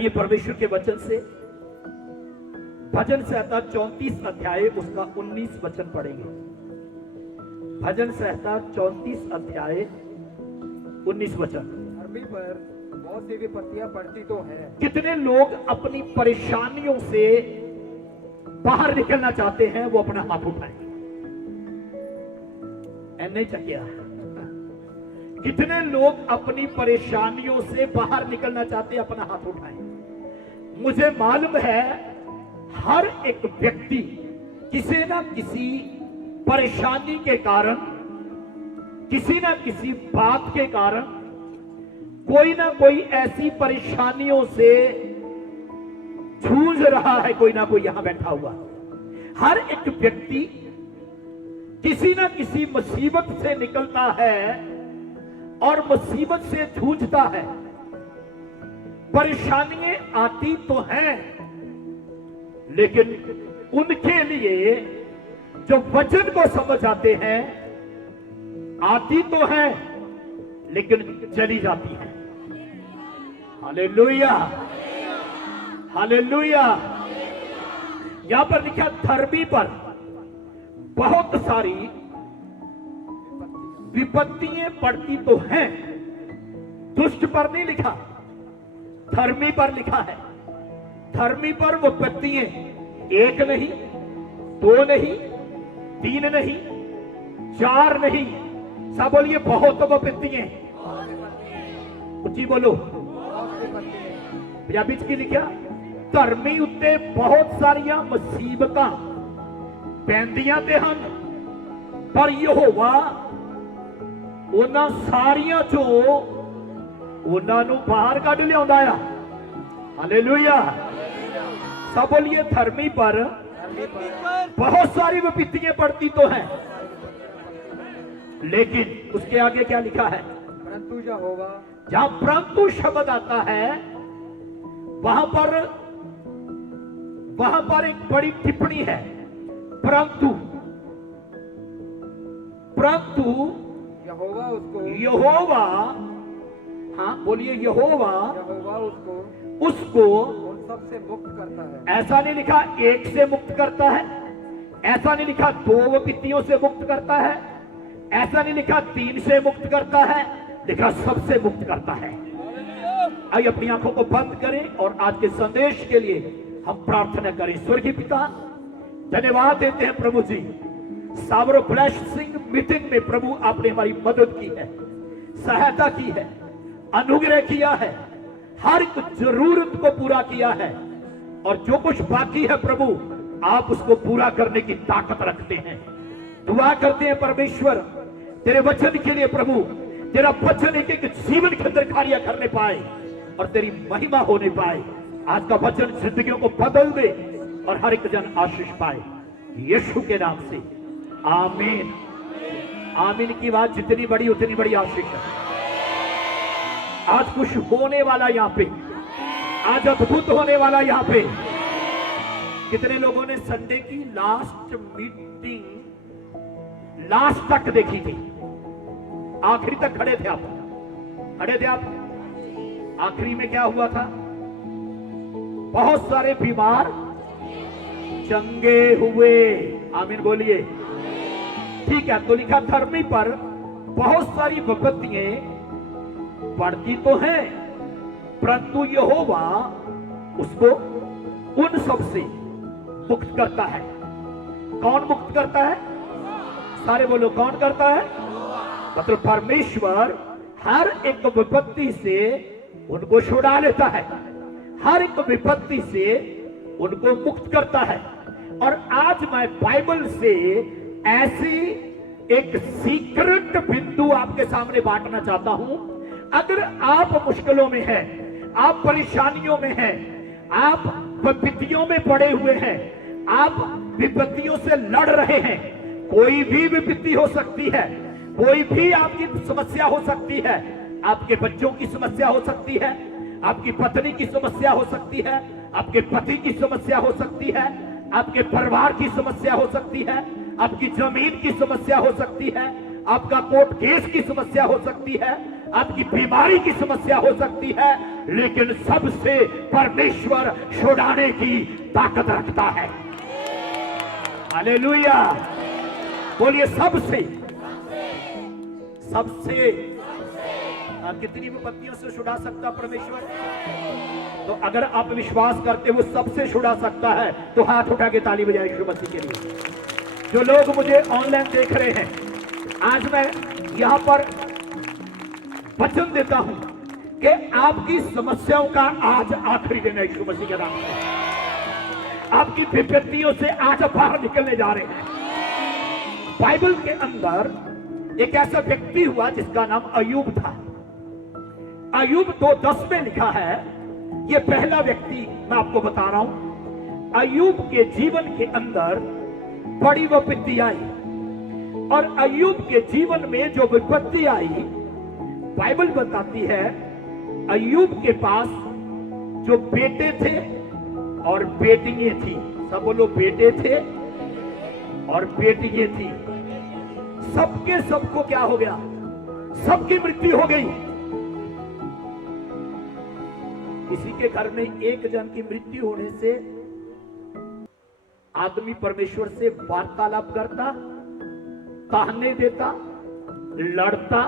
आइए परमेश्वर के वचन से भजन संहिता 34 अध्याय उसका 19 वचन पढ़ेंगे। भजन संहिता 34 अध्याय 19 वचन। धरती पर बहुत सी विपत्तियां पड़ती तो हैं। कितने लोग अपनी परेशानियों से बाहर निकलना चाहते हैं, वो अपना हाथ उठाएं। नहीं चकिया। कितने लोग अपनी परेशानियों से बाहर निकलना चाहते हैं, अपना हाथ उठाएं। मुझे मालूम है हर एक व्यक्ति किसी ना किसी परेशानी के कारण, किसी ना किसी बात के कारण, कोई ना कोई ऐसी परेशानियों से जूझ रहा है। कोई ना कोई यहां बैठा हुआ हर एक व्यक्ति किसी ना किसी मुसीबत से निकलता है और मुसीबत से जूझता है। परेशानियां आती तो हैं, लेकिन उनके लिए जो वचन को समझ आते हैं, आती तो है लेकिन चली जाती है। Hallelujah, hallelujah. यहां पर लिखा धरती पर बहुत सारी विपत्तियां पड़ती तो हैं। दुष्ट पर नहीं लिखा, धर्मी पर लिखा है। धर्मी पर विपत्तियां एक नहीं, दो नहीं, तीन नहीं, चार नहीं, सब बोलिए बहुत विपत्तियां। ऊंची बोलो। पंजाबी च की लिखा, धर्मी उत्ते बहुत सारिया मुसीबतां पैंदियां ते हन, पर यहोवा उन्हां सारियां चों उन्हां नूं बाहर कढ लियाउंदा आ। हालेलुया। सब बोलिए धर्मी पर बहुत सारी विपत्तियां पड़ती तो हैं, लेकिन उसके आगे क्या लिखा है? परंतु यहोवा, जहां परंतु शब्द आता है वहां पर एक बड़ी टिप्पणी है। परंतु यहोवा उसको, यहोवा, हाँ बोलिए, यहोवा उसको उन सब से मुक्त करता है। ऐसा नहीं लिखा एक से मुक्त करता है, ऐसा नहीं लिखा दो विपत्तियों से मुक्त करता है, ऐसा नहीं लिखा तीन से मुक्त करता है, लिखा सबसे मुक्त करता है। आइए अपनी आंखों को बंद करें और आज के संदेश के लिए हम प्रार्थना करें। स्वर्गीय पिता, धन्यवाद देते हैं प्रभु जी, सावरो ब्लेसिंग मीटिंग में प्रभु आपने हमारी मदद की है, सहायता की है, अनुग्रह किया है, हर एक जरूरत को पूरा किया है, और जो कुछ बाकी है प्रभु आप उसको पूरा करने की ताकत रखते हैं। दुआ करते हैं परमेश्वर तेरे वचन के लिए प्रभु, तेरा वचन एक एक जीवन के अंदर कार्य करने पाए और तेरी महिमा होने पाए। आज का वचन जिंदगियों को बदल दे और हर एक जन आशीष पाए, यीशु के नाम से आमीन। आमीन की बात जितनी बड़ी उतनी बड़ी आशीष है। आज कुछ होने वाला यहां पे, आज अद्भुत होने वाला यहां पे। कितने लोगों ने संडे की लास्ट मीटिंग लास्ट तक देखी थी? आखिरी तक खड़े थे आप, खड़े थे आप। आखिरी में क्या हुआ था? बहुत सारे बीमार चंगे हुए। आमीन बोलिए। ठीक है, तो लिखा धरती पर बहुत सारी विपत्तियां पड़ती तो हैं, परंतु यहोवा उसको उन सब से मुक्त करता है। कौन मुक्त करता है? सारे बोलो, कौन करता है? मतलब परमेश्वर हर एक विपत्ति से उनको छुड़ा लेता है, हर एक विपत्ति से उनको मुक्त करता है। और आज मैं बाइबल से ऐसी एक सीक्रेट बिंदु आपके सामने बांटना चाहता हूं। अगर आप मुश्किलों में हैं, आप परेशानियों में हैं, आप विपत्तियों में पड़े हुए हैं, आप विपत्तियों से लड़ रहे हैं, कोई भी विपत्ति हो सकती है, कोई भी आपकी समस्या हो सकती है, आपके बच्चों की समस्या हो सकती है, आपकी पत्नी की समस्या हो सकती है, आपके पति की समस्या हो सकती है, आपके परिवार की समस्या हो सकती है, आपकी जमीन की समस्या हो सकती है, आपका कोर्ट केस की समस्या हो सकती है, आपकी बीमारी की समस्या हो सकती है, लेकिन सबसे परमेश्वर छुड़ाने की ताकत रखता है। हालेलुया, बोलिए सबसे। सबसे कितनी विपत्तियों से छुड़ा सकता परमेश्वर? तो अगर आप विश्वास करते वो सबसे छुड़ा सकता है तो हाथ उठा के ताली बजाए यीशु मसीह के लिए। जो लोग मुझे ऑनलाइन देख रहे हैं, आज मैं यहां पर वचन देता हूं कि आपकी समस्याओं का आज आखिरी दिन है यीशु मसीह के नाम से। आपकी विपत्तियों से आज बाहर निकलने जा रहे हैं। बाइबल के अंदर एक ऐसा व्यक्ति हुआ जिसका नाम अय्यूब था। अय्यूब 2:10 में लिखा है, ये पहला व्यक्ति मैं आपको बता रहा हूं। अय्यूब के जीवन के अंदर बड़ी विपत्ति आई, और अय्यूब के जीवन में जो विपत्ति आई, बाइबल बताती है अय्यूब के पास जो बेटे थे और बेटियां थी, सब बोलो बेटे थे और बेटियां थी, सबके सबको क्या हो गया? सबकी मृत्यु हो गई। किसी के घर में एक जन की मृत्यु होने से आदमी परमेश्वर से वार्तालाप करता, ताहने देता, लड़ता,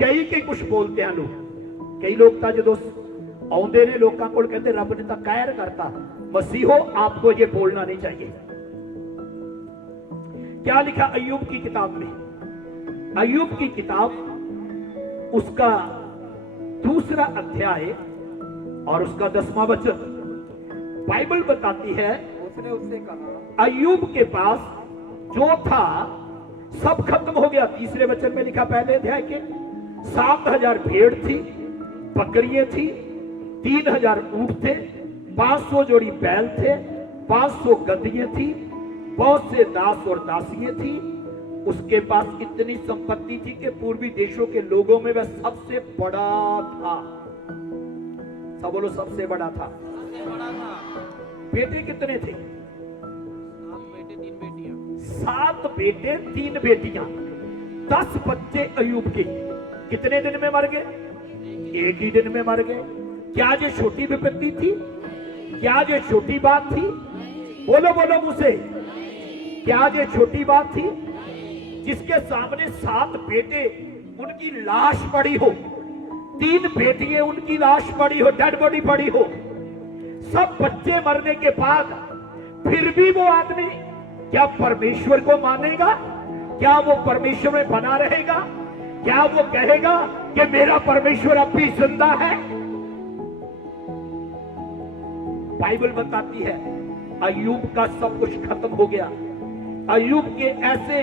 कई के कुछ बोलते हैं लोग। कई लोग था जो दोस्त आउंदे ने लोगों को कहते रब ने तो कैर करता, मसीहो आपको ये बोलना नहीं चाहिए। क्या लिखा अय्यूब की किताब में? अय्यूब की किताब उसका 2 अध्याय और उसका 10वां वचन, बाइबल बताती है उसने उससे कहा, अय्यूब के पास जो था सब खत्म हो गया। 3 वचन में लिखा पहले अध्याय के 7,000 भेड़ थी, बकरियां थी, 3,000 ऊंट थे, 500 जोड़ी बैल थे, 500 गद्दियां थी, बहुत से दास और दासियां थी। उसके पास इतनी संपत्ति थी कि पूर्वी देशों के लोगों में वह सबसे बड़ा था। सब बोलो सबसे बड़ा था। बेटे कितने थे? 7 बेटे 3 बेटियां, 10 बच्चे अय्यूब के। कितने दिन में मर गए? एक ही दिन में मर गए। क्या ये छोटी विपत्ति थी? क्या ये छोटी बात थी? बोलो बोलो मुझसे, क्या ये छोटी बात थी? जिसके सामने 7 बेटे उनकी लाश पड़ी हो, 3 बेटियां उनकी लाश पड़ी हो, डेड बॉडी पड़ी हो, सब बच्चे मरने के बाद फिर भी वो आदमी क्या परमेश्वर को मानेगा? क्या वो परमेश्वर में बना रहेगा? क्या वो कहेगा कि मेरा परमेश्वर अब भी जिंदा है? बाइबल बताती है अय्यूब का सब कुछ खत्म हो गया। अय्यूब के ऐसे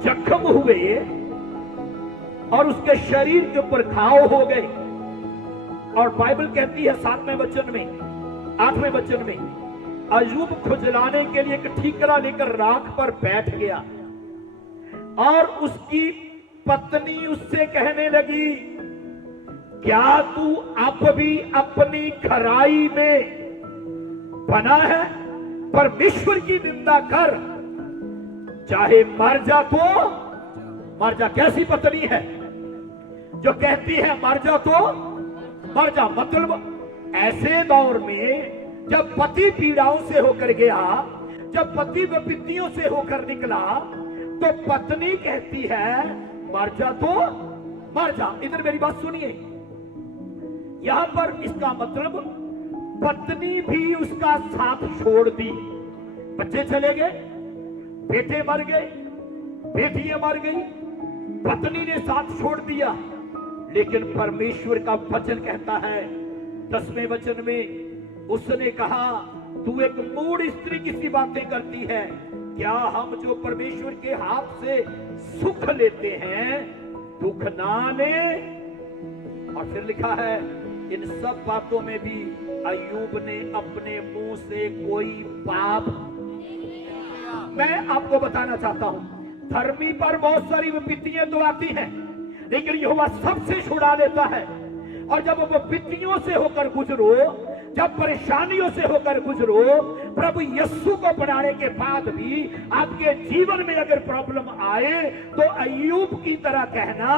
जख्म हुए और उसके शरीर के ऊपर घाव हो गए, और बाइबल कहती है 7वें वचन में, 8वें वचन में, अय्यूब खुजलाने के लिए एक ठीकरा लेकर राख पर बैठ गया, और उसकी पत्नी उससे कहने लगी, क्या तू अब भी अपनी खराई में बना है? परमेश्वर की निंदा कर, चाहे मर जा तो मर जा। कैसी पत्नी है जो कहती है मर जा तो मर जा? मतलब ऐसे दौर में जब पति पीड़ाओं से होकर गया, जब पति विपत्तियों से होकर निकला, तो पत्नी कहती है मर जा तो मर जा। इधर मेरी बात सुनिए, यहां पर इसका मतलब पत्नी भी उसका साथ छोड़ दी। बच्चे चले गए, बेटे मर गए, बेटियां मर गई, पत्नी ने साथ छोड़ दिया। लेकिन परमेश्वर का वचन कहता है 10वें वचन में, उसने कहा तू एक मूढ़ स्त्री की सी बातें करती है, क्या हम जो परमेश्वर के हाथ से सुख लेते हैं दुख ना ले? और फिर लिखा है इन सब बातों में भी अय्यूब ने अपने मुंह से कोई पाप। मैं आपको बताना चाहता हूं, धर्मी पर बहुत सारी विपत्तियां तो आती हैं, लेकिन यहोवा सबसे छुड़ा लेता है। और जब वो विपत्तियों से होकर गुजरो जब परेशानियों से होकर गुजरो, प्रभु यीशु को बनाने के बाद भी आपके जीवन में अगर प्रॉब्लम आए तो अय्यूब की तरह कहना,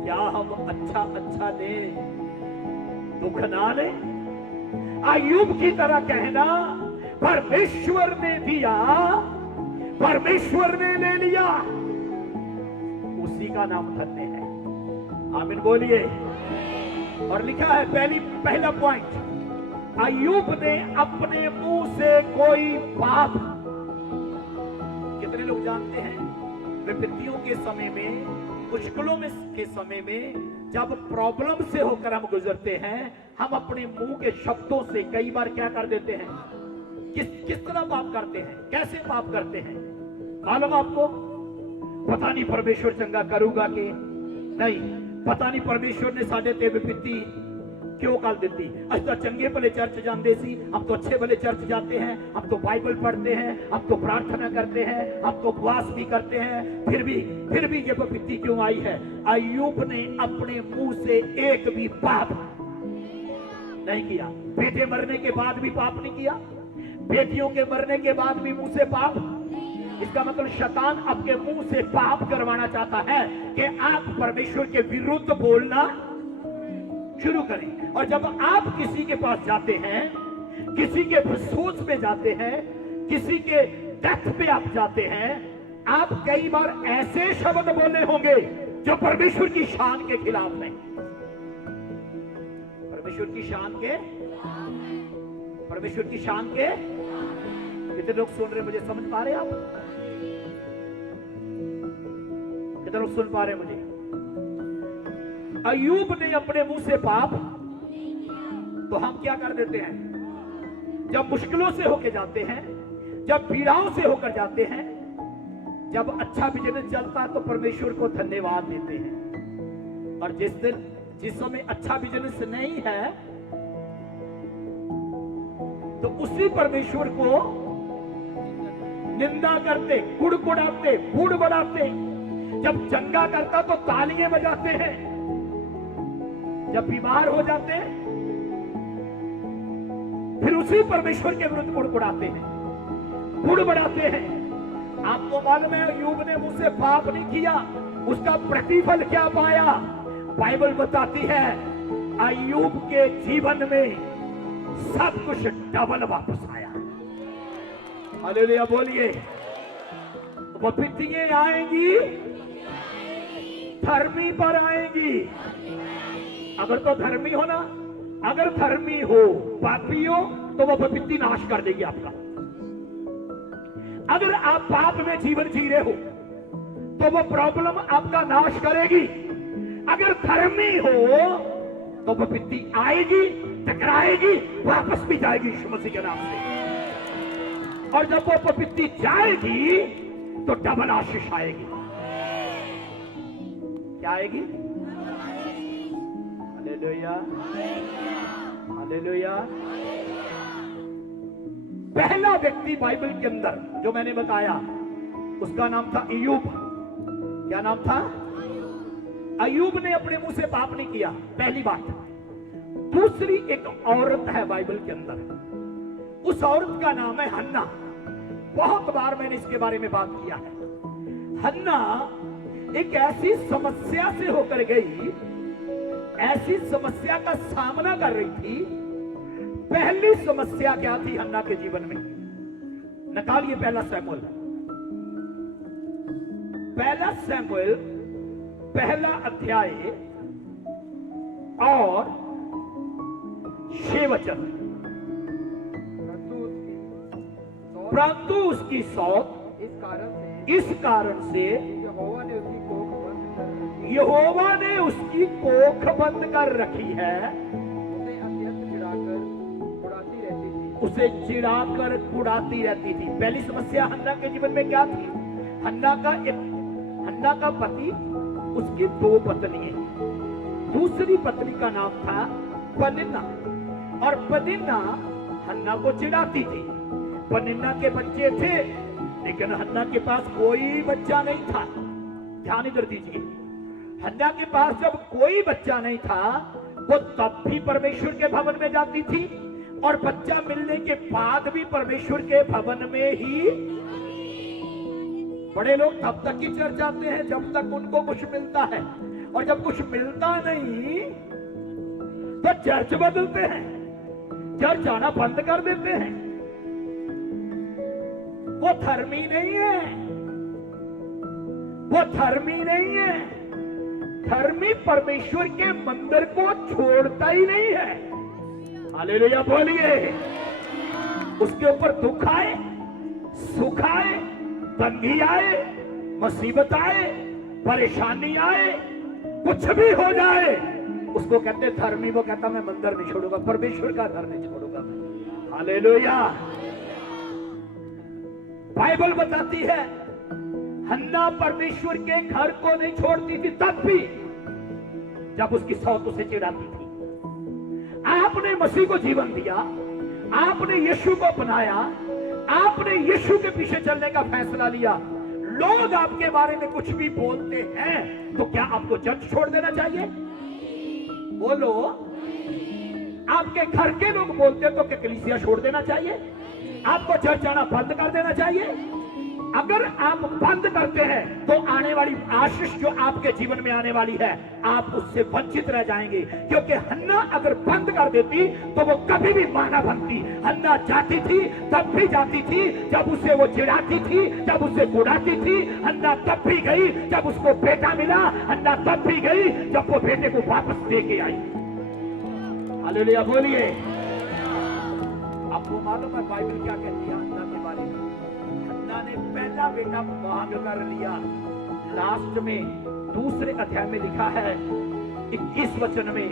क्या हम अच्छा अच्छा लें दुख ना ले। अय्यूब की तरह कहना, परमेश्वर ने दिया, परमेश्वर ने ले लिया, उसी का नाम धन्य है। आमीन बोलिए। और लिखा है पहला पॉइंट, अय्यूब ने अपने मुंह से कोई पाप। कितने लोग जानते हैं विपत्तियों के समय में, मुश्किलों में के समय में, जब प्रॉब्लम से होकर हम गुजरते हैं, हम अपने मुंह के शब्दों से कई बार क्या कर देते हैं, किस तरह पाप करते हैं, कैसे पाप करते हैं मालूम आपको? पता नहीं परमेश्वर चंगा करूंगा कि नहीं, पता नहीं परमेश्वर ने साढ़े ते विपत्ति क्यों कर देती। अस तो चंगे भले चर्च जाते सी, हम तो अच्छे भले चर्च जाते हैं, हम तो बाइबल पढ़ते हैं, हम तो प्रार्थना करते हैं, हम तो उपवास भी करते हैं, फिर भी ये विपत्ति क्यों आई है? अय्यूब ने अपने मुंह से एक भी पाप नहीं किया। बेटे मरने के बाद भी पाप नहीं किया, बेटियों के मरने के बाद भी मुंह से पाप। इसका मतलब शैतान आपके मुंह से पाप करवाना चाहता है कि आप परमेश्वर के विरुद्ध बोलना शुरू करें। और जब आप किसी के पास जाते हैं, किसी के अफसोस में जाते हैं, किसी के डेथ पे आप जाते हैं, आप कई बार ऐसे शब्द बोले होंगे जो परमेश्वर की शान के खिलाफ नहीं। परमेश्वर की शान के, परमेश्वर की शान के। कितने लोग सुन रहे, मुझे समझ पा रहे आप? कितने लोग सुन पा रहे मुझे? अय्यूब ने अपने मुंह से पाप, तो हम क्या कर देते हैं? जब मुश्किलों से होकर जाते हैं, जब पीड़ाओं से होकर जाते हैं, जब अच्छा बिजनेस चलता है तो परमेश्वर को धन्यवाद देते हैं। और जिस समय अच्छा बिजनेस नहीं है तो उसी परमेश्वर को निंदा करते, कुड़कुड़ाते, बूढ़ बढ़ाते। जब चंगा करता तो तालियां बजाते हैं, जब बीमार हो जाते हैं फिर उसी परमेश्वर के विरुद्ध कुड़कुड़ाते हैं, बूढ़ बढ़ाते हैं। आपको मालूम है अय्यूब ने मुझसे पाप नहीं किया, उसका प्रतिफल क्या पाया? बाइबल बताती है अय्यूब के जीवन में सब कुछ डबल वापस आया। हालेलुया बोलिए। विपत्तियां आएंगी, धर्मी पर आएंगी। अगर तो धर्मी हो ना, अगर धर्मी हो, पापी हो, तो वो विपत्ति नाश कर देगी आपका। अगर आप पाप में जीवन जी रहे हो तो वो प्रॉब्लम आपका नाश करेगी। अगर धर्मी हो तो विपत्ति आएगी, टकराएगी, वापस भी जाएगी यीशु मसीह के नाम से। और जब वो विपत्ति जाएगी तो डबल आशीष आएगी। क्या आएगी? Hallelujah, hallelujah. पहला व्यक्ति बाइबल के अंदर जो मैंने बताया उसका नाम था अय्यूब। क्या नाम था? अय्यूब ने अपने मुंह से पाप नहीं किया, पहली बात। दूसरी, एक औरत है बाइबल के अंदर, उस औरत का नाम है हन्ना। बहुत बार मैंने इसके बारे में बात किया है। हन्ना एक ऐसी समस्या से होकर गई, ऐसी समस्या का सामना कर रही थी। पहली समस्या क्या थी हन्ना के जीवन में? निकालिए पहला सैमुएल, पहला सैमुएल, पहला अध्याय और 6 वचन। परंतु उसकी सौत इस कारण से यहोवा ने उसकी कोख बंद कर रखी है, उसे चिढ़ाकर कुड़ाती रहती थी। पहली समस्या हन्ना के जीवन में क्या थी? हन्ना का पति, उसकी 2 पत्नियां। दूसरी पत्नी का नाम था पनिन्ना, और पनिन्ना हन्ना को चिढ़ाती थी। पनिन्ना के बच्चे थे लेकिन हन्ना के पास कोई बच्चा नहीं था। ध्यान इधर दीजिए, हन्ना के पास जब कोई बच्चा नहीं था वो तब भी परमेश्वर के भवन में जाती थी और बच्चा मिलने के बाद भी परमेश्वर के भवन में ही। बड़े लोग तब तक ही चर्च जाते हैं जब तक उनको कुछ मिलता है, और जब कुछ मिलता नहीं तो चर्च बदलते हैं, चर्च आना बंद कर देते हैं। वो धर्मी नहीं है, वो धर्मी नहीं है। धर्मी परमेश्वर के मंदिर को छोड़ता ही नहीं है। हालेलुया बोलिए। उसके ऊपर दुख आए, सुख आए, तंगी आए, मुसीबत आए, परेशानी आए, कुछ भी हो जाए, उसको कहते धर्मी। वो कहता मैं मंदिर नहीं छोड़ूंगा, परमेश्वर का घर नहीं छोड़ूंगा मैं। हालेलुया। बाइबल बताती है हन्ना परमेश्वर के घर को नहीं छोड़ती थी, तब भी जब उसकी सौत उसे चिढ़ाती थी। आपने मसीह को जीवन दिया, आपने यीशु को अपनाया, आपने यीशु के पीछे चलने का फैसला लिया। लोग आपके बारे में कुछ भी बोलते हैं तो क्या आपको चर्च छोड़ देना चाहिए? बोलो। आपके घर के लोग बोलते तो क्या कलीसिया छोड़ देना चाहिए? आपको चर्च आना बंद कर देना चाहिए? अगर आप बंद करते हैं तो आने वाली आशीष जो आपके जीवन में आने वाली है, आप उससे वंचित रह जाएंगे। क्योंकि हन्ना अगर बंद कर देती तो वो कभी भी मां ना बनती। हन्ना जाती थी तब भी जाती थी जब उसे वो चिढ़ाती थी, जब उसे बुढ़ाती थी। हन्ना तब भी गई जब उसको बेटा मिला, हन्ना तब भी गई जब वो बेटे को वापस दे के आई। हालेलुया बोलिए। आपको मालूम है बाइबल क्या कहती है हन्ना के बारे में? हन्ना ने पहला बेटा मांग कर लिया। लास्ट में दूसरे अध्याय में लिखा है 21 वचन में,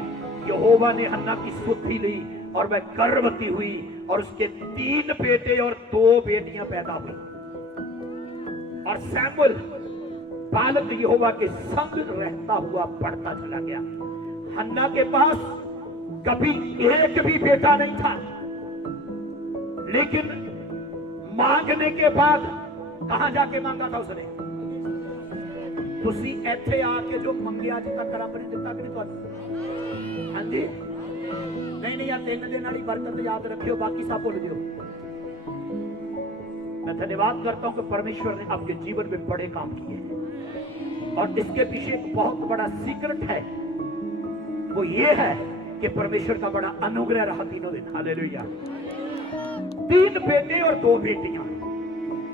यहोवा ने हन्ना की सुधि ली और वह गर्भवती हुई और उसके 3 बेटे और 2 बेटियां पैदा हुई। और सैमुअल बालक यहोवा के संग रहता हुआ बढ़ता चला गया। हन्ना के पास कभी एक भी बेटा नहीं था, लेकिन मांगने के बाद कहां जाके मांगा था उसने? तुसी ਇੱਥੇ आके जो मंगिया अज तक रब ने दिता कि नहीं तुहानू? हाँ जी। नहीं यार 3 दिन वाली बरकत याद रखियो, बाकी सब भूल दियो। मैं धन्यवाद करता हूं कि परमेश्वर ने आपके जीवन में बड़े काम किए हैं, और इसके पीछे एक बहुत बड़ा सीक्रेट है। वो ये है कि परमेश्वर का बड़ा अनुग्रह रहा तीनों दिन। हालेलुया। 3 बेटे और 2 बेटियां।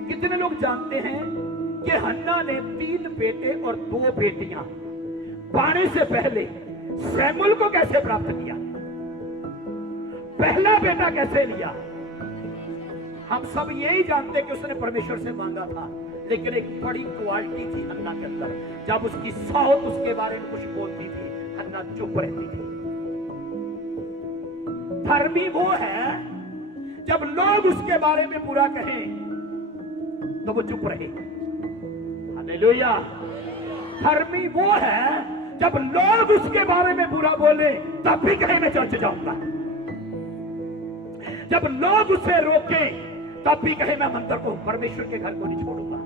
कितने लोग जानते हैं कि हन्ना ने 3 बेटे और 2 बेटियां पाने से पहले सैमुअल को कैसे प्राप्त किया? पहला बेटा कैसे लिया? हम सब यही जानते कि उसने परमेश्वर से मांगा था, लेकिन एक बड़ी क्वालिटी थी हन्ना के अंदर। जब उसकी सौत उसके बारे में कुछ बोलती थी, हन्ना चुप रहती थी। धर्मी वो है जब लोग उसके बारे में बुरा कहें तो वो चुप रहे। हालेलुया। धर्मी वो है जब लोग उसके बारे में बुरा बोले तब भी कहे मैं चर्च जाऊंगा। जब लोग उसे रोके तब भी कहे मैं मंदिर को, परमेश्वर के घर को नहीं छोड़ूंगा।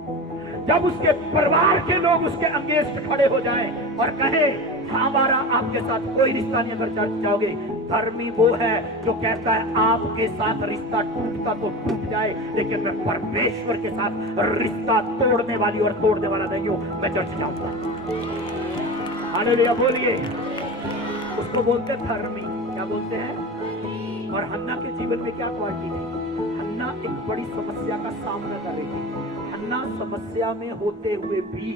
जब उसके परिवार के लोग उसके अंगेस्ट खड़े हो जाएं और कहे हमारा आपके साथ कोई रिश्ता नहीं अगर चर्च जाओगे। धर्मी वो है जो कहता है आपके साथ रिश्ता टूटता तो टूट जाए, लेकिन मैं परमेश्वर के साथ रिश्ता तोड़ने वाली और तोड़ने वाला नहीं हूं, मैं चर्च जाऊंगा। हालेलुया बोलिए। उसको बोलते हैं धर्मी। क्या बोलते हैं? और हन्ना के जीवन में क्या क्वालिटी थी? हन्ना एक बड़ी समस्या का सामना कर रही थी। हन्ना समस्या में होते हुए भी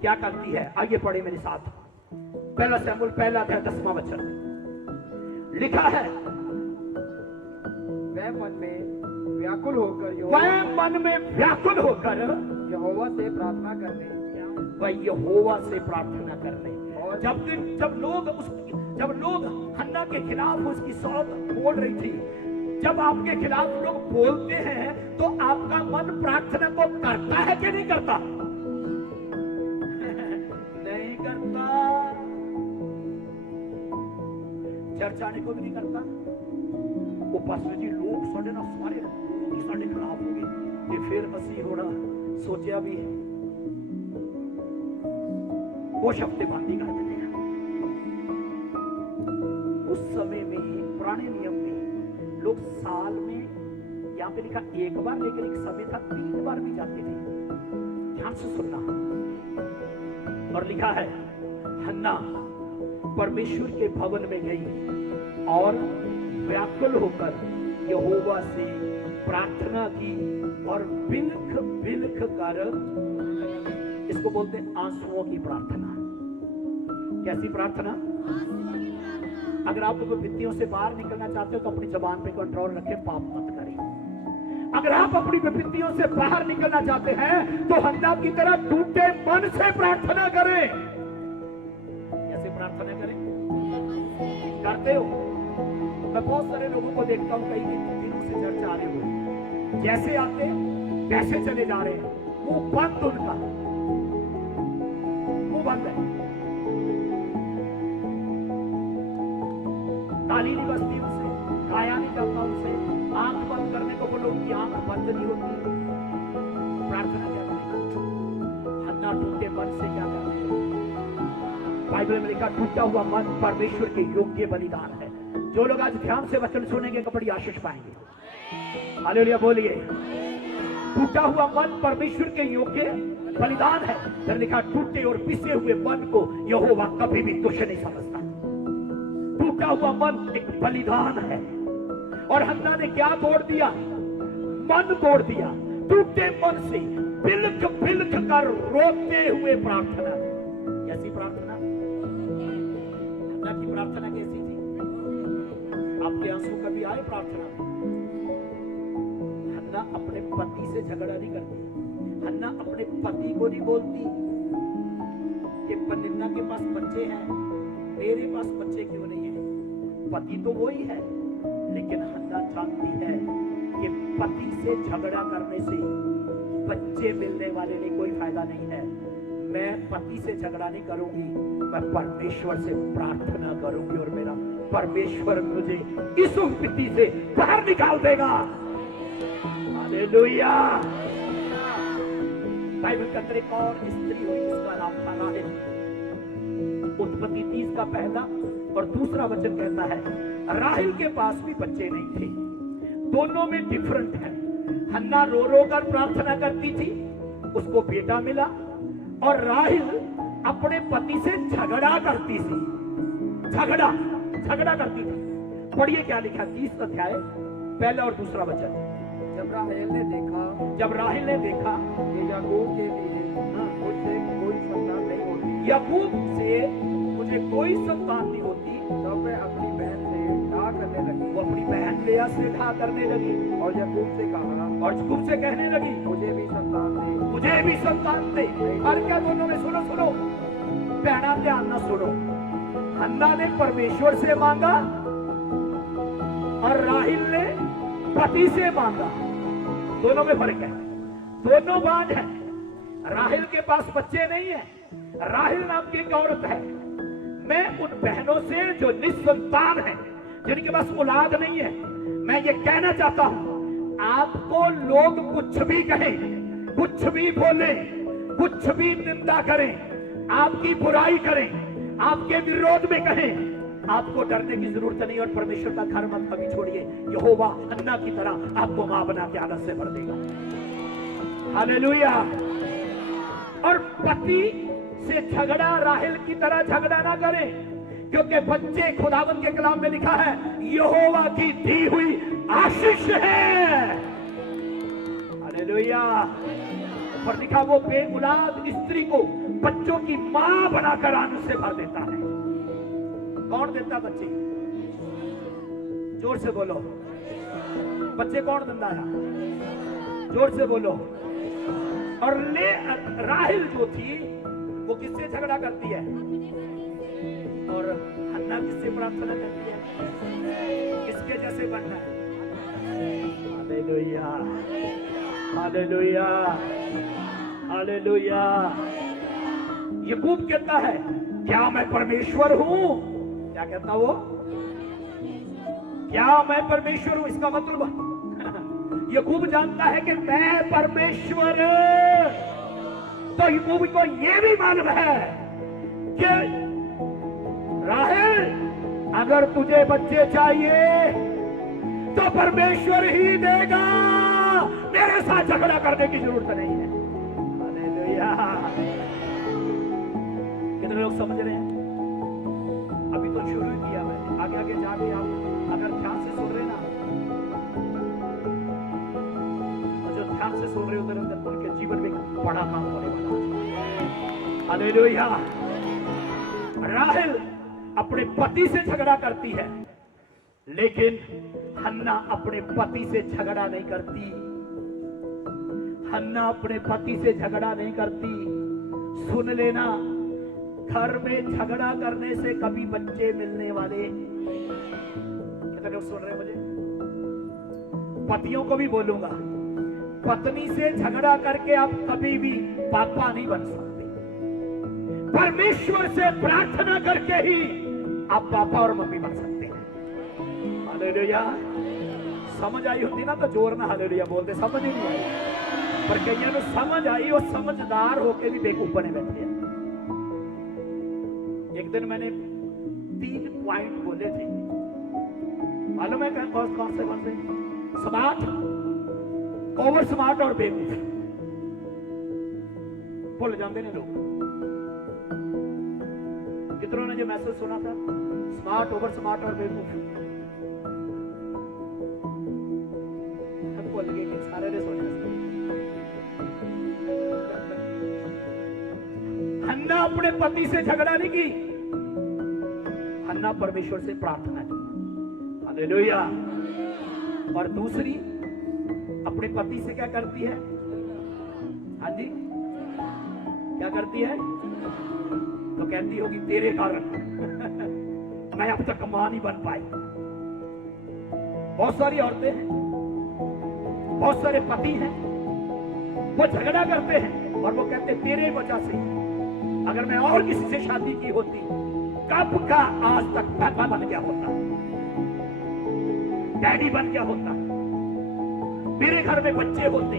क्या करती है? आइए पढ़े मेरे साथ। पहला सैमुअल पहला अध्याय 10वां वचन लिखा है, वह मन में व्याकुल होकर यहोवा से प्रार्थना करने। वह यहोवा से प्रार्थना करने। और जब लोग हन्ना के खिलाफ उसकी सौत बोल रही थी, जब आपके खिलाफ लोग बोलते हैं तो आपका मन प्रार्थना को करता है कि नहीं करता? नहीं करता। चर्च आने को भी नहीं करता। वो पास्टर जी लोग साढ़े ना सारे साढ़े खिलाफ हो गए, ये फिर मसीह होना सोचा भी है। वो शब्द बांधी कर देते हैं। उस समय में पुराने नियम में लोग साल में, यहां पे लिखा एक बार, लेकिन एक समय था 3 बार भी जाते थे। ध्यान से सुनना। और लिखा है हन्ना परमेश्वर के भवन में गई और व्याकुल होकर यहोवा से प्रार्थना की और बिलख बिलख कर, इसको बोलते हैं आंसुओं की प्रार्थना। कैसी प्रार्थना? अगर आप विपत्तियों से बाहर निकलना चाहते हो तो अपनी जबान पे कंट्रोल रखें, पाप मत करें। अगर आप अपनी विपत्तियों से बाहर निकलना चाहते हैं तो हन्ना की तरह टूटे मन से प्रार्थना करें। कैसे प्रार्थना करें? करते हो? मैं बहुत सारे लोगों को देखता हूं, कई दिनों से चर्च आ रहे हुए, जैसे आते वैसे चले जा रहे हैं, मुंह बंद, उनका मुंह बंद है, ताली नहीं बजती उनसे, गाया नहीं जाता उनसे, आंख बंद करने को बोलो उनकी आंख बंद नहीं होती। प्रार्थना क्या करें? हन्ना टूटे मन से क्या करें? बाइबल में लिखा टूटा हुआ मन परमेश्वर के योग्य बलिदान है। जो लोग आज ध्यान से वचन सुनेंगे तो बड़ी आशीष पाएंगे। हालेलुया बोलिए। टूटा हुआ मन परमेश्वर के योग्य बलिदान है। फिर लिखा टूटे और पिसे हुए मन को यहोवा कभी भी तुच्छ नहीं समझता। टूटा हुआ मन एक बलिदान है। और हन्ना ने क्या तोड़ दिया? मन तोड़ दिया। टूटे मन से बिलख बिलख कर रोते हुए प्रार्थना। कैसी प्रार्थना? हन्ना की प्रार्थना कैसी थी? आपके आंसू कभी आए प्रार्थना में? हन्ना अपने पति से झगड़ा नहीं करती। हन्ना अपने पति को नहीं बोलती कि पनिन्ना के पास बच्चे हैं, मेरे पास बच्चे क्यों नहीं है? पति तो वही है, लेकिन हन्ना जानती है कि पति से झगड़ा करने से बच्चे मिलने वाले नहीं, कोई फायदा नहीं है। मैं पति से झगड़ा नहीं करूंगी, मैं परमेश्वर से प्रार्थना करूंगी और मेरा परमेश्वर मुझे इस विपत्ति से बाहर निकाल देगा। हालेलुया। बाइबल के अंदर एक और स्त्री हुई जिसका नाम था राहेल। उत्पत्ति 30 का पहला और दूसरा वचन कहता है राहेल के पास भी बच्चे नहीं थे। दोनों में डिफरेंट है। हन्ना रो रो कर प्रार्थना करती थी, उसको बेटा मिला, और राहेल अपने पति से झगड़ा करती थी। झगड़ा करती थी। पढ़िए क्या लिखा 30 अध्याय पहला और दूसरा वचन। जब राहेल ने देखा कि याकूब के लिए मुझसे कोई संतान नहीं होती, याकूब से मुझे कोई संतान नहीं होती, तब वह अपनी बहन से ढा करने लगी। वो अपनी बहन लेया से ढा करने लगी और याकूब से कहा, और याकूब से कहने लगी मुझे भी संतान दे, मुझे भी संतान दे। और क्या दोनों में? सुनो बहना, ध्यान ना सुनो। हन्ना ने परमेश्वर से मांगा और राहेल ने पति से मांगा। दोनों में फर्क है, दोनों बाज है। राहेल के पास बच्चे नहीं है। राहेल नाम की एक औरत है। मैं उन बहनों से जो निसंतान है, जिनके पास औलाद नहीं है, मैं ये कहना चाहता हूं, आपको लोग कुछ भी कहें, कुछ भी बोले, कुछ भी निंदा करें, आपकी बुराई करें, आपके विरोध में कहें, आपको डरने की जरूरत नहीं। और परमेश्वर का घर मत कभी छोड़िए। यहोवा हन्ना की तरह आपको मां बना के आनंद से भर देगा। हालेलुया। और पति से झगड़ा राहेल की तरह झगड़ा ना करें, क्योंकि बच्चे खुदावंद के कलाम में लिखा है यहोवा की दी हुई आशीष है। हालेलुया। ऊपर लिखा वो बेऔलाद स्त्री को बच्चों की मां बनाकर आनंद से भर देता है। कौन देता बच्चे? जोर से बोलो। बच्चे कौन देता है? जोर से बोलो। और राहेल जो थी वो किससे झगड़ा करती है? और हन्ना किससे प्रार्थना करती है? किसके जैसे बनना है? Hallelujah, hallelujah, hallelujah. याकूब कहता है क्या मैं परमेश्वर हूं? क्या कहता वो? क्या मैं परमेश्वर हूं? इसका मतलब याकूब जानता है कि मैं परमेश्वर। तो याकूब को यह भी मालूम है कि राहेल अगर तुझे बच्चे चाहिए तो परमेश्वर ही देगा, मेरे साथ झगड़ा करने की जरूरत नहीं है। हालेलुया। कितने लोग समझ रहे हैं? अभी तो शुरू ही किया मैंने, आगे आगे जाके आप अगर ध्यान से सुन रहे ना, तो जो ध्यान से सुन रहे उधर उधर उनके जीवन में बड़ा काम होने वाला है। हालेलुया। राहेल अपने पति से झगड़ा करती है, लेकिन हन्ना अपने पति से झगड़ा नहीं करती। हन्ना अपने पति से झगड़ा नहीं करती। सुन लेना, घर में झगड़ा करने से कभी बच्चे मिलने वाले। कितने लोग सुन रहे हैं मुझे? पतियों को भी बोलूंगा, पत्नी से झगड़ा करके आप कभी भी पापा नहीं बन सकते। परमेश्वर से प्रार्थना करके ही आप पापा और मम्मी बन सकते हैं। हालेलुया। समझ आई होती ना तो जोर में हालेलुया बोलते, समझ ही नहीं आई। पर कईयों को समझ आई और समझदार होके भी बेवकूफ बने बैठे हैं। एक दिन मैंने 3 पॉइंट बोले थे, मालूम है कौन से? स्मार्ट, ओवर स्मार्ट और बेवकूफ। बोल जानते नहीं लोग? कितनों ने जो मैसेज सुना था? स्मार्ट, ओवर स्मार्ट और बेवकूफ। सबको लगे कि सारे ने सुना। हन्ना अपने पति से झगड़ा नहीं की, हन्ना परमेश्वर से प्रार्थना की। हालेलुया। और दूसरी अपने पति से क्या करती है? हाँ जी, क्या करती है? तो कहती होगी तेरे कारण मैं अब तक मां नहीं बन पाई। बहुत सारी औरतें हैं, बहुत सारे पति हैं, वो झगड़ा करते हैं और वो कहते हैं तेरे वजह से अगर मैं और किसी से शादी की होती कब का आज तक पापा बन गया होता, डैडी बन गया होता, मेरे घर में बच्चे होते।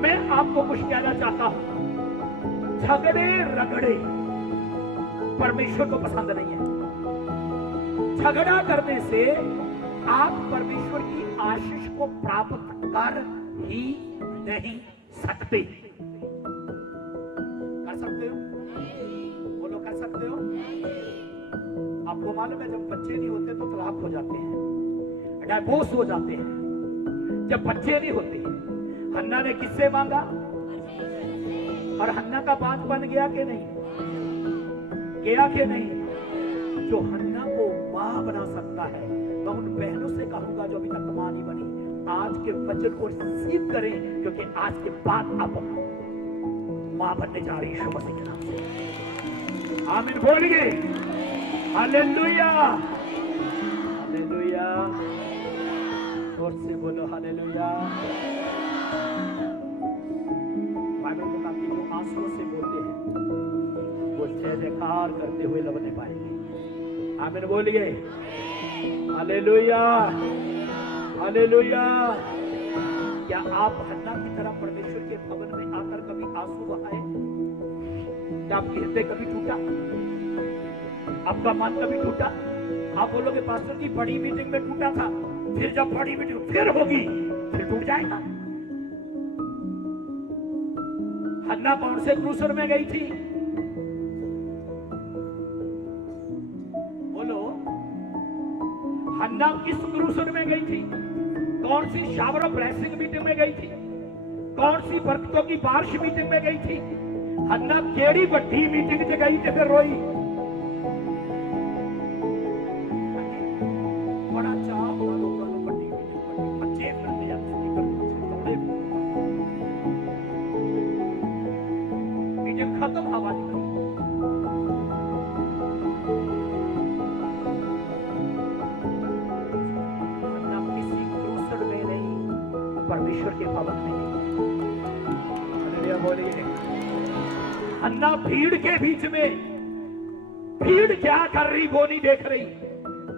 मैं आपको कुछ कहना चाहता हूं, झगड़े रगड़े परमेश्वर को पसंद नहीं है। झगड़ा करने से आप परमेश्वर की आशीष को प्राप्त कर ही नहीं सकते। कर सकते हो? बोलो, कर सकते हो? आपको मालूम है जब बच्चे नहीं होते तो तलाक हो जाते हैं, डाइवोर्स हो जाते हैं। जब बच्चे नहीं होते, हन्ना ने किससे मांगा और हन्ना का बात बन गया कि नहीं? गया कि नहीं? जो हन्ना को मां बना सकता है, मैं उन बहनों से कहूंगा जो अभी तक मां नहीं बनी, आज के वचन को रिसीव करें, क्योंकि आज के बाद आप मां बनने जा रही है यीशु मसीह के नाम से। आमीन बोलिए। Hallelujah, hallelujah. जोर से बोलो हालेलुया। बाइबल में कहा कि जो आंसुओं से बोलते हैं वो जय जयकार करते हुए लबने पाएंगे। आमीन बोलिए। Hallelujah, hallelujah. क्या आप हन्ना की तरह परमेश्वर के भवन में आकर कभी आंसू बहाए? क्या आपकी हृदय कभी टूटा? आपका मन कभी टूटा? आप बोलोगे पास्टर जी बड़ी मीटिंग में टूटा था, फिर जब बड़ी मीटिंग फिर होगी फिर टूट जाएगा। हन्ना कौन से क्रूसर में गई थी? बोलो, हन्ना किस क्रूसर में गई थी? कौन सी शावर ऑफ ब्लेसिंग मीटिंग में गई थी? कौन सी बरकतों की बारिश मीटिंग में गई थी? हन्ना केड़ी बड़ी मीटिंग से गई थी फिर रोई? बड़ा चाह हुआ लोगों को बड़ी मीटिंग, बच्चे फिरते हैं मीटिंग खत्म, हवा निकली। हन्ना किसी क्रूसर में नहीं, परमेश्वर के भवन में। हालेलुया बोलिए। हन्ना भीड़ के बीच में, भीड़ क्या कर रही वो नहीं देख रही,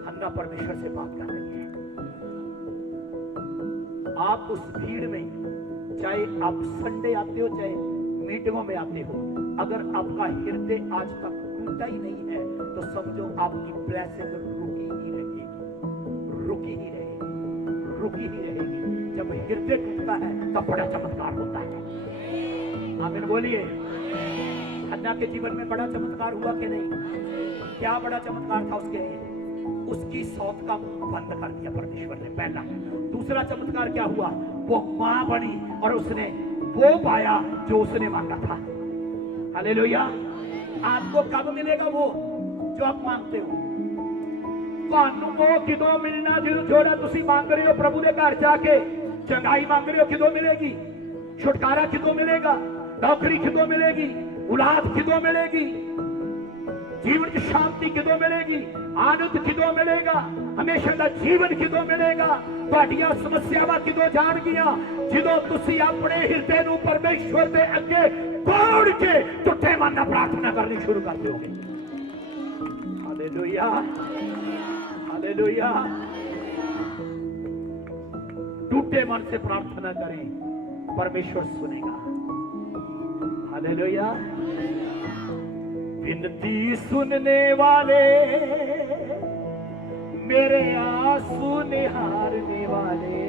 हन्ना परमेश्वर से बात कर रही है। आप उस भीड़ में, चाहे आप संडे आते हो चाहे मीटिंगों में आते हो, अगर आपका हृदय आज तक टूटा ही नहीं है तो समझो आपकी ब्लेसिंग रुकी ही रहेगी, रुकी ही रहेगी, रुकी ही रहेगी। जब हृदय टूटता है तब बड़ा चमत्कार होता है। आमीन बोलिए। हन्ना के जीवन में बड़ा चमत्कार हुआ कि नहीं? क्या बड़ा चमत्कार था उसके लिए? उसकी सौत का मुंह बंद कर दिया परमेश्वर ने, पहला। दूसरा चमत्कार क्या हुआ? वो मां बनी और उसने वो पाया जो उसने मांगा था। हालेलुया। आपको कब मिलेगा वो जो आप मांगते हो? ਤੁਹਾਨੂੰ ਉਹ ਕਿਦੋਂ ਮਿਲਣਾ ਜਿਹੜਾ ਤੁਸੀਂ ਮੰਗ ਰਹੇ ਹੋ ਪ੍ਰਭੂ ਦੇ ਘਰ ਜਾ ਕੇ? ਚੰਗਾਈ ਮੰਗ ਰਹੇ ਹੋ, ਕਿਦੋਂ ਮਿਲੇਗੀ? छुटकारा किदों मिलेगा? नौकरी किदों मिलेगी? औलाद किदों मिलेगी? जीवन की शांति किदों मिलेगी? आनंद किदों मिलेगा? हमेशा का जीवन किदों मिलेगा? ਤੁਹਾਡੀਆਂ ਸਮੱਸਿਆਵਾਂ ਕਿਦੋਂ ਜਾਣਗੀਆਂ? ਜਦੋਂ ਤੁਸੀਂ ਆਪਣੇ ਹਿਰਦੇ ਨੂੰ ਪਰਮੇਸ਼ਵਰ ਦੇ ਅੱਗੇ ਤੋੜ ਕੇ ਟੁੱਟੇ ਮਨ ਨਾਲ ਪ੍ਰਾਰਥਨਾ ਕਰਨੀ ਸ਼ੁਰੂ ਕਰ ਦਿਓਗੇ। Hallelujah, hallelujah. टूटे मन से प्रार्थना करें, परमेश्वर सुनेगा। हालेलुया। विनती सुनने वाले, मेरे आंसू निहारने वाले,